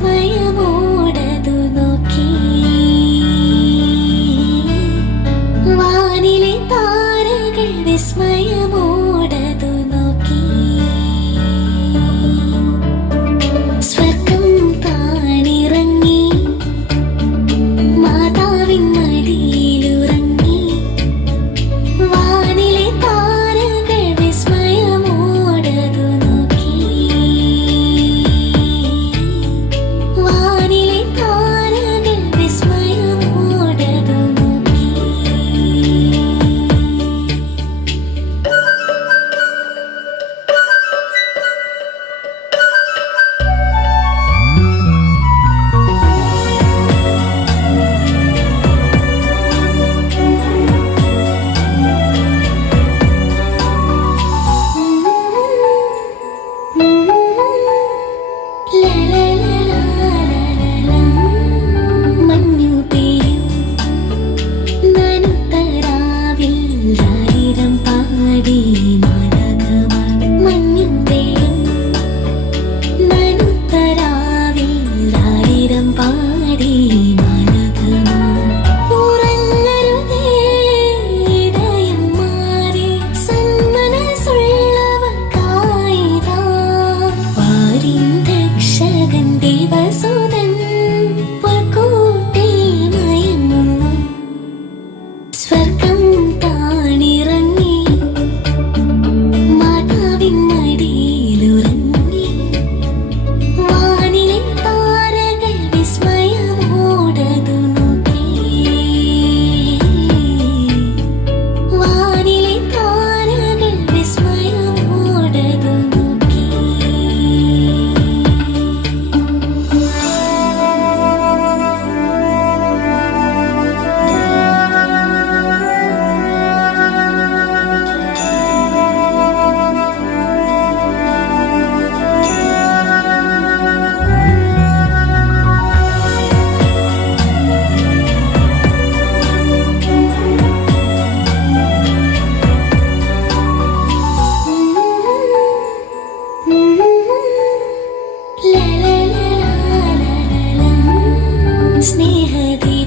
my Sver സ്നേഹതി